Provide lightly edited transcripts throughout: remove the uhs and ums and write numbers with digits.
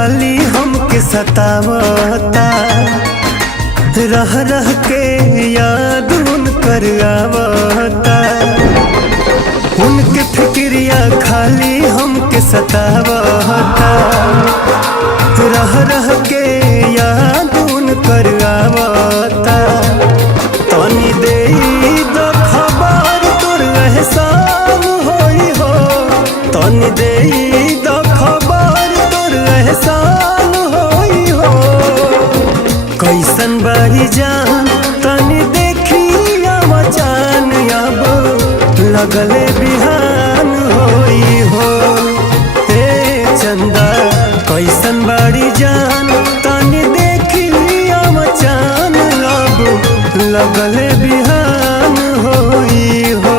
खाली हमके सतावता, रह रह के याद उनकर आवता। उनके फिक्रिया खाली हमके सतावता, रह रह के याद उनकर आवता। तनी दे दो खबर तोर एहसान होई हो, तनी दे दो खबर तोर एहसान होई हो। कैसन बारी जान तनी देखी मचान, अब लगले बिहान होई हो। हे चंदा कैसन बारी जान तनी देखी मचान, अब लगले बिहान होई हो।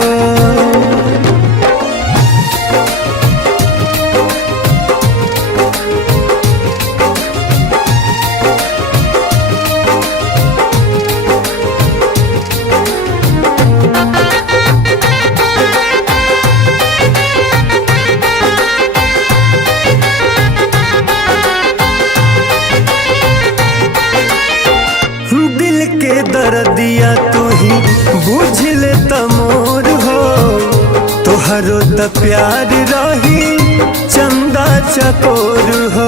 दर्दिया तू ही बुझ ले तमोर हो, तोहरो त प्यार रही चंदा चकोर हो।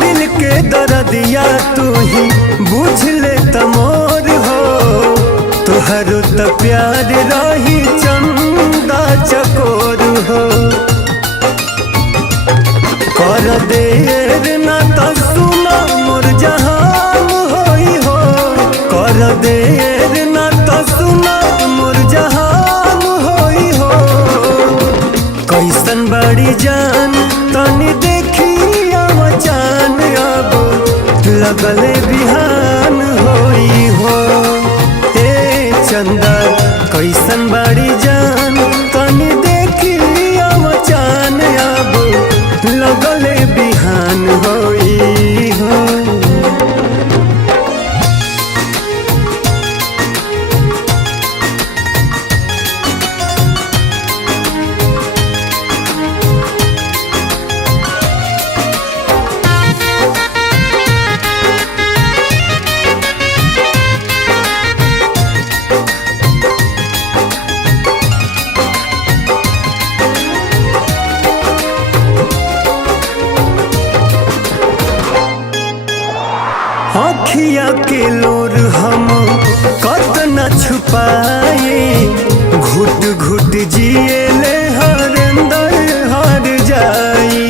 दिल के दर्दिया तू ही बुझ ले तमोर हो, तोहरो त प्यार रही चंदा चकोर हो। कर देर ना तो सुना मोर जहान होई हो, कर देर ना तो सुना मोर जहान होई हो। कैसन बड़ी जान तनी देखी मचान, अब लगले बिहान होई हो। ए चंदा कैसन बड़ी जान तनी देखी मचान, अब लगले बिहान होई हो। अखिया के लोर हम कतना छुपाए, घुट घुट जिए ले हरेंदर हार जाई।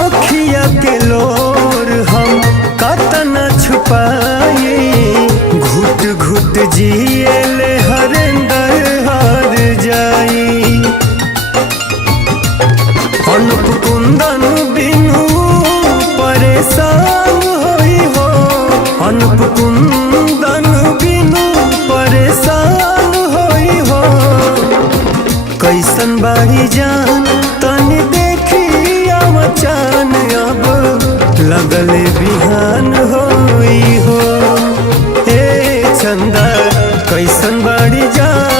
अखिया के लोर हम कतना छुपाए, घुट घुट जिए ले हरेंदर हार जाई। अनुप कुंदन बिनु परेशान होई हो, अनुप कुंदन बिनु परेशान होई हो। कैसन बारी जान तनी देखी मचान, अब लगले बिहान होई हो। हे चंदा कैसन बारी जान